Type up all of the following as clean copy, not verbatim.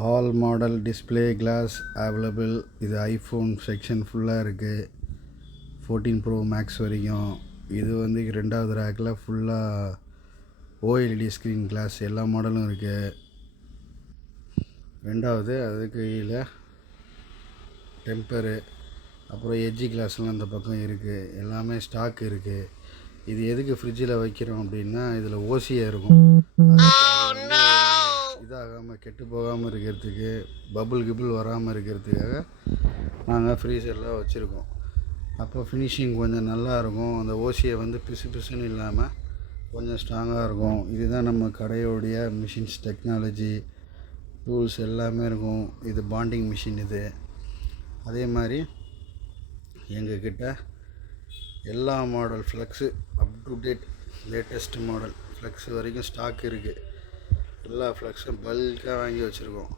All model display glass available. இது iPhone section ஃபுல்லாக இருக்குது, 14 Pro Max வரைக்கும். இது வந்து ரெண்டாவது ரேக்கில் ஃபுல்லாக ஓஎல்இடி ஸ்க்ரீன் கிளாஸ் எல்லா மாடலும் இருக்குது. ரெண்டாவது அதுக்கு கீழே டெம்பரு, அப்புறம் எட்ஜி கிளாஸ்லாம் அந்த பக்கம் இருக்குது. எல்லாமே ஸ்டாக் இருக்குது. இது எதுக்கு ஃப்ரிட்ஜில் வைக்கிறோம் அப்படின்னா, இதில் ஓசியாக இருக்கும், இதாகாமல் கெட்டு போகாமல் இருக்கிறதுக்கு, பபுள் வராமல் இருக்கிறதுக்காக நாங்கள் ஃப்ரீசரில் வச்சுருக்கோம். அப்போ ஃபினிஷிங் கொஞ்சம் நல்லா இருக்கும். அந்த ஓசியை வந்து பிசு பிசுன்னு இல்லாமல் கொஞ்சம் ஸ்ட்ராங்காக இருக்கும். இதுதான் நம்ம கடையோடைய மிஷின்ஸ் டெக்னாலஜி. டூல்ஸ் எல்லாமே இருக்கும். இது பாண்டிங் மிஷின். இது அதே மாதிரி எங்கக்கிட்ட எல்லா model flex up to date latest model flex வரைக்கும் ஸ்டாக் இருக்குது. எல்லா ஃப்ளெக்ஸும் பல்காக வாங்கி வச்சுருக்கோம்.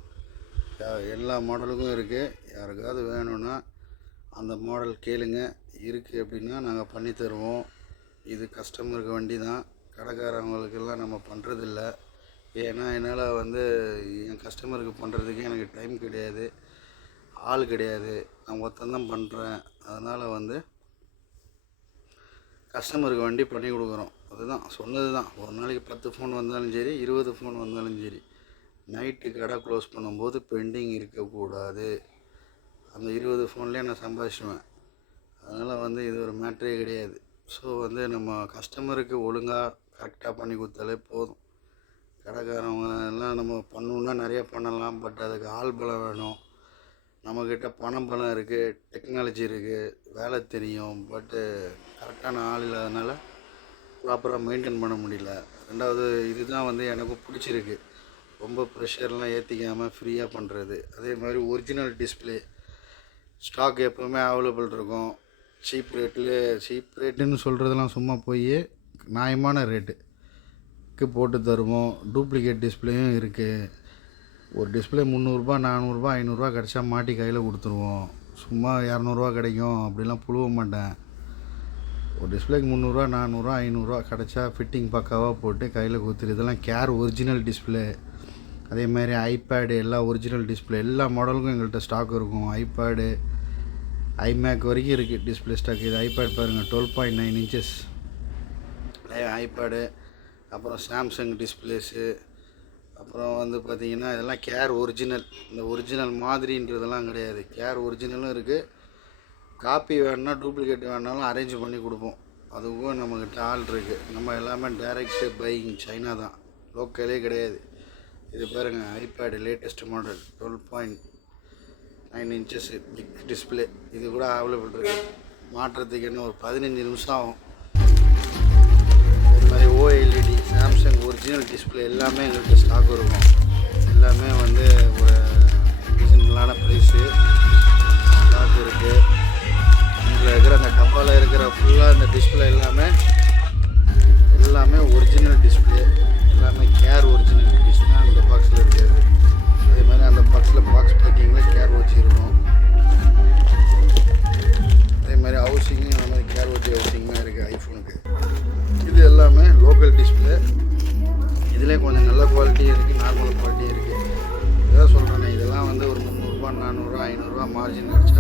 எல்லா மாடலுக்கும் இருக்குது. யாருக்காவது வேணும்னா அந்த மாடல் கேளுங்க, இருக்குது அப்படின்னா நாங்கள் பண்ணி தருவோம். இது கஸ்டமருக்கு வண்டி தான், கடைக்காரவங்களுக்கெல்லாம் நம்ம பண்ணுறதில்ல. ஏன்னா என்னால் வந்து என் கஸ்டமருக்கு பண்ணுறதுக்கு எனக்கு டைம் கிடையாது, ஆள் கிடையாது, நான் ஒருத்தந்தான் பண்ணுறேன். அதனால் வந்து கஸ்டமருக்கு வண்டி பண்ணி கொடுக்குறோம். அதுதான் சொன்னது தான். ஒரு நாளைக்கு 10 ஃபோன் வந்தாலும் சரி, 20 ஃபோன் வந்தாலும் சரி, நைட்டு கடை க்ளோஸ் பண்ணும்போது பெண்டிங் இருக்கக்கூடாது. அந்த 20 ஃபோன்லேயே நான் சம்பாதிச்சுடுவேன். அதனால் வந்து இது ஒரு மேட்ரே கிடையாது. ஸோ வந்து நம்ம கஸ்டமருக்கு ஒழுங்காக கரெக்டாக பண்ணி கொடுத்தாலே போதும். கடைக்காரவங்க எல்லாம் நம்ம பண்ணணுன்னா நிறைய பண்ணலாம். பட் அதுக்கு ஆள் பலம் வேணும். நம்மக்கிட்ட பணம் இருக்குது, டெக்னாலஜி இருக்குது, வேலை தெரியும். பட்டு கரெக்டான ஆள் இல்லாதனால ப்ராப்பராக மெயின்டைன் பண்ண முடியல. ரெண்டாவது இதுதான் வந்து எனக்கு பிடிச்சிருக்கு. ரொம்ப ப்ரெஷர்லாம் ஏற்றிக்காமல் ஃப்ரீயாக பண்ணுறது. அதே மாதிரி ஒரிஜினல் டிஸ்பிளே ஸ்டாக் எப்போவுமே அவைலபிள் இருக்கும். சீப் ரேட்டுன்னு சொல்கிறதெல்லாம் சும்மா போய் நியாயமான ரேட்டுக்கு போட்டு தருவோம். டூப்ளிகேட் டிஸ்பிளேயும் இருக்குது. ஒரு டிஸ்பிளே 300 400 500 கிடச்சா மாட்டி கையில் கொடுத்துருவோம். சும்மா 200 கிடைக்கும் அப்படிலாம் புழுவ மாட்டேன். ஒரு டிஸ்பிளேக்கு 300 400 500 கிடச்சா ஃபிட்டிங் பக்காவாக போட்டு கையில் கொடுத்துரு. இதெல்லாம் கேர் ஒரிஜினல் டிஸ்பிளே. அதே மாதிரி ஐபேடு எல்லா ஒரிஜினல் டிஸ்பிளே எல்லா மாடலுக்கும் எங்கள்கிட்ட ஸ்டாக் இருக்கும். ஐபேடு ஐமேக் வரைக்கும் இருக்குது டிஸ்பிளே ஸ்டாக். இது ஐபேட் பாருங்கள், 12.9 inches ஐபேடு. அப்புறம் சாம்சங் டிஸ்பிளேஸு. அப்புறம் வந்து பார்த்திங்கன்னா இதெல்லாம் கேர் ஒரிஜினல். இந்த ஒரிஜினல் மாதிரின்றதெல்லாம் கிடையாது. கேர் ஒரிஜினலும் இருக்குது. காப்பி வேணுன்னா, டூப்ளிகேட் வேணுனாலும் அரேஞ்ச் பண்ணி கொடுப்போம். அதுவும் நம்மக்கிட்ட ஆள் இருக்குது. நம்ம எல்லாமே டைரெக்ட் பையிங், சைனா தான், லோக்கலே கிடையாது. இது பாருங்கள், iPad latest model 12.9 inches big display. இது கூட அவைலபிள் இருக்குது. மாட்டுறதுக்கு என்ன ஒரு 15 நிமிஷம் ஆகும். இது மாதிரி ஓஎல்இடி சாம்சங் ஒரிஜினல் டிஸ்பிளே எல்லாமே எங்கள்கிட்ட ஸ்டாக் இருக்கும். எல்லாமே வந்து ஒரு ரீசனபிளான ப்ரைஸு ஸ்டாக் இருக்குது. இதில் இருக்கிற அந்த டப்பாவில் இருக்கிற ஃபுல்லாக இந்த டிஸ்பிளே எல்லாமே ஒரிஜினல் டிஸ்பிளே. எல்லாமே கேர் ஒரிஜினல் டிஸ்பிளே அந்த பாக்ஸில் இருக்காது. அதே மாதிரி அந்த பாக்ஸில் பாக்ஸ் பேக்கிங்கில் கேர் வச்சுருக்கோம். அதே மாதிரி ஹவுசிங்கும் இந்த மாதிரி கேர் வச்சு ஹவுசிங்லாம் இருக்குது ஐஃபோனுக்கு. இது எல்லாமே லோக்கல் டிஸ்பிளே. இதிலே கொஞ்சம் நல்ல குவாலிட்டியும் இருக்குது, நார்மல் குவாலிட்டியும் இருக்குது. இதான் சொல்கிறேனே, இதெல்லாம் வந்து ஒரு 300 400 500 மார்ஜின் அடிச்சு